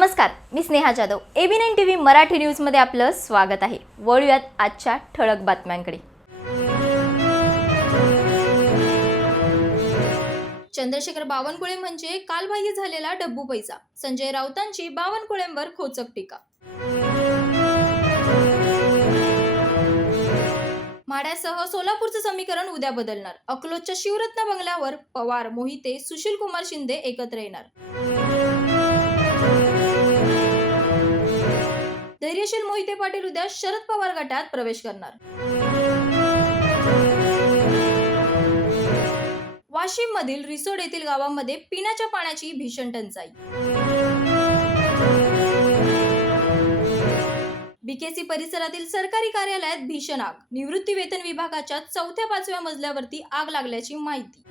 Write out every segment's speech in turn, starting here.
नमस्कार मी Sneha Jadhav. A B nine T V Marathi न्यूजमध्ये आपलं स्वागत आहे. वळूयात आजच्या ठळक बातम्यांकडे. चंद्रशेखर बावनकुळे म्हणजे कालबाह्य झालेला डब्बू पैसा. संजय राऊतांची बावनकुळेंवर खोचक टीका. माड्यासह सोलापूरचं समीकरण उद्या बदलणार. अकलोजच्या शिवरत्न बंगल्यावर पवार मोहिते सुशील कुमार शिंदे एकत्र येणार. धैर्यशील मोहिते पाटील उद्या शरद पवार गटात प्रवेश करणार. वाशिम मधील रिसोड येथील गावामध्ये पिण्याच्या पाण्याची भीषण टंचाई. बीकेसी परिसरातील सरकारी कार्यालयात भीषण आग. निवृत्ती वेतन विभागाच्या चौथ्या पाचव्या मजल्यावरती आग लागल्याची माहिती.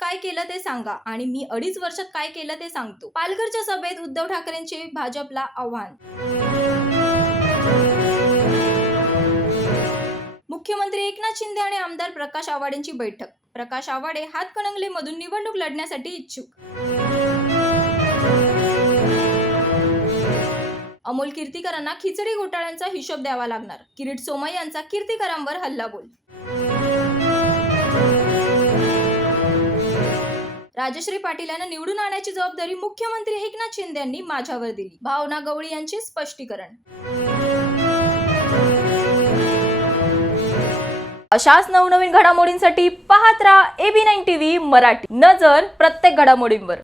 काय केलं ते सांगा आणि मी अडीच वर्षात काय केलं ते सांगतो. पालघरच्या सभेत उद्धव ठाकरेंचे भाजपला आव्हान. मुख्यमंत्री एकनाथ शिंदे आणि आमदार प्रकाश आवाडेंची बैठक. प्रकाश आवाडे हातकणंगले मधून निवडणूक लढण्यासाठी इच्छुक. अमोल कीर्तीकरांना खिचडी घोटाळ्यांचा हिशोब द्यावा लागणार. किरीट सोमय यांचा कीर्तीकरांवर हल्लाबोल. राजश्री पाटील यांना निवडून आणण्याची जबाबदारी मुख्यमंत्री एकनाथ शिंदे यांनी माझ्यावर दिली. भावना गवळी यांचे स्पष्टीकरण. अशाच नवनवीन घडामोडींसाठी पाहत राहा एबी नाईन टीव्ही मराठी. नजर प्रत्येक घडामोडींवर.